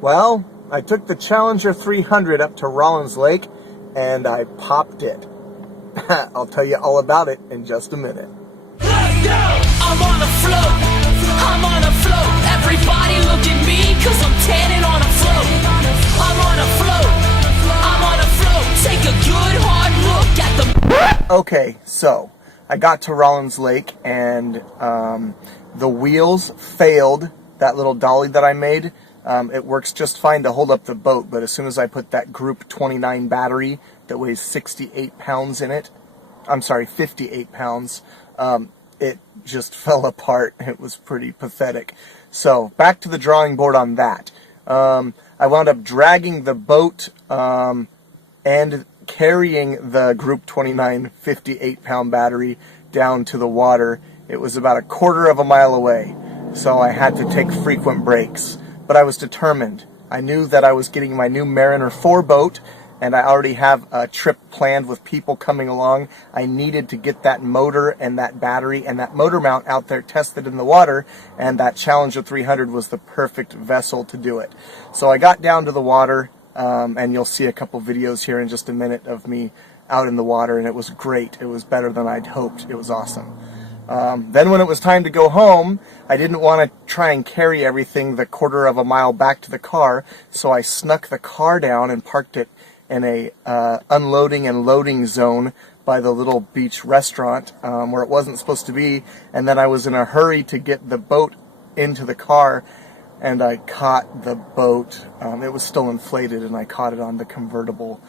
Well, I took the Challenger 300 up to Rollins Lake and I popped it. I'll tell you all about it in just a minute. Let's go! I'm on a float. I'm on a float. Everybody look at me cause I'm tanning on a float. I'm on a float. I'm on a float. Take a good hard look at the... Okay, so I got to Rollins Lake and the wheels failed. That little dolly that I made, it works just fine to hold up the boat, but as soon as I put that Group 29 battery that weighs 68 pounds in it, I'm sorry, 58 pounds, it just fell apart. It was pretty pathetic. So back to the drawing board on that. I wound up dragging the boat and carrying the Group 29 58-pound battery down to the water. It was about a quarter of a mile away, so I had to take frequent breaks. But I was determined. I knew that I was getting my new Mariner 4 boat, and I already have a trip planned with people coming along. I needed to get that motor and that battery and that motor mount out there tested in the water, and that Challenger 300 was the perfect vessel to do it. So I got down to the water, and you'll see a couple videos here in just a minute of me out in the water, and it was great. It was better than I'd hoped. It was awesome. Then when it was time to go home, I didn't want to try and carry everything the quarter of a mile back to the car, so I snuck the car down and parked it in a unloading and loading zone by the little beach restaurant where it wasn't supposed to be, and then I was in a hurry to get the boat into the car, and I caught the boat. It was still inflated, and I caught it on the convertible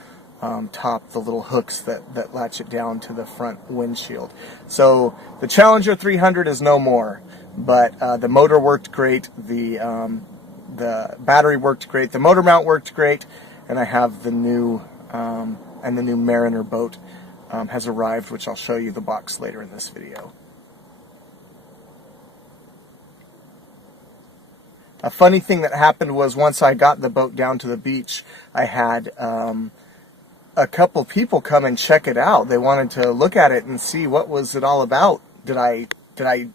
top, the little hooks that latch it down to the front windshield. So the Challenger 300 is no more, but the motor worked great, the battery worked great, the motor mount worked great, and I have the new and the new Mariner boat has arrived, which I'll show you the box later in this video. A funny thing that happened was once I got the boat down to the beach, I had a couple people come and check it out. They wanted to look at it and see what was it all about. Did I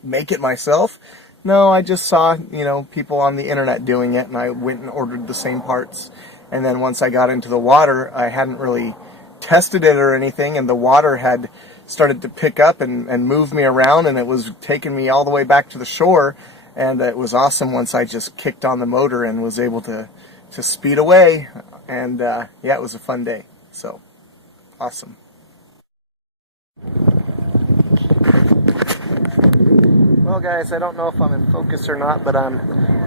make it myself? No, I just saw, people on the internet doing it, and I went and ordered the same parts. And then once I got into the water, I hadn't really tested it or anything, and the water had started to pick up and move me around, and it was taking me all the way back to the shore. And it was awesome once I just kicked on the motor and was able to speed away. And yeah, it was a fun day. So, awesome. Well guys, I don't know if I'm in focus or not, but I'm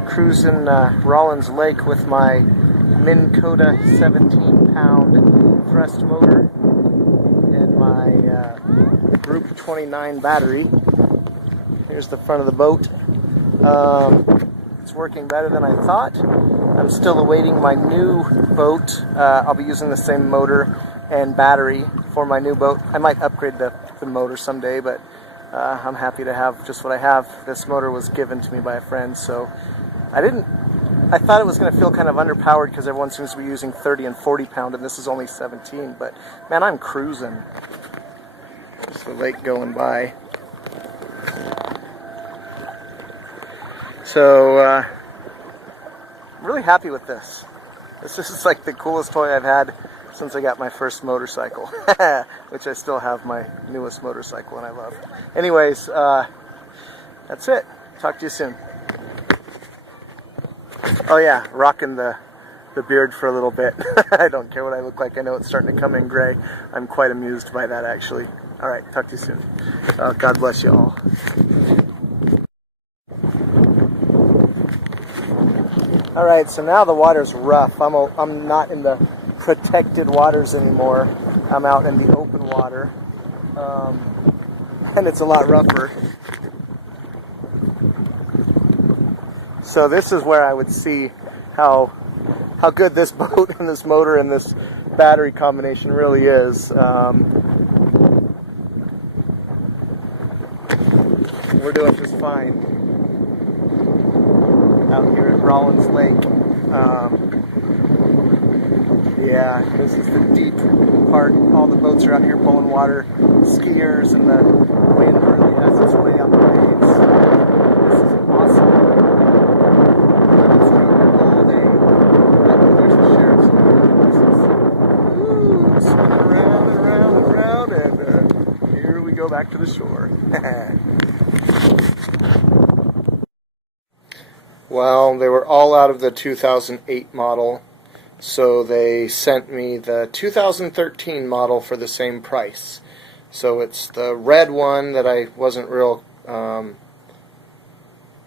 cruising Rollins Lake with my Minn Kota 17-pound thrust motor and my Group 29 battery. Here's the front of the boat. It's working better than I thought. I'm still awaiting my new boat. I'll be using the same motor and battery for my new boat. I might upgrade the motor someday, but I'm happy to have just what I have. This motor was given to me by a friend, so I thought it was going to feel kind of underpowered because everyone seems to be using 30 and 40 pound, and this is only 17, but man, I'm cruising. Just the lake going by. So, I'm really happy with this. This is like the coolest toy I've had since I got my first motorcycle, which I still have my newest motorcycle and I love. Anyways, that's it. Talk to you soon. Oh yeah, rocking the beard for a little bit. I don't care what I look like. I know it's starting to come in gray. I'm quite amused by that, actually. All right, talk to you soon. God bless you all. All right, so now the water's rough. I'm not in the protected waters anymore. I'm out in the open water, and it's a lot rougher. So this is where I would see how good this boat and this motor and this battery combination really is. We're doing just fine out here at Rollins Lake. Yeah, this is the deep part. All the boats are out here pulling water, skiers, and the wind really has its way on the waves. This is awesome. It's been all day. Well, they were all out of the 2008 model, so they sent me the 2013 model for the same price. So it's the red one that I wasn't real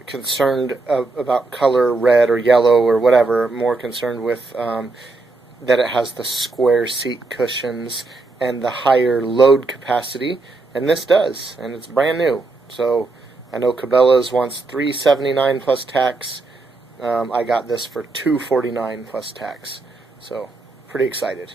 concerned about color, red or yellow or whatever, more concerned with that it has the square seat cushions and the higher load capacity, and this does, and it's brand new. So I know Cabela's wants $379 plus tax. I got this for $249 plus tax, so pretty excited.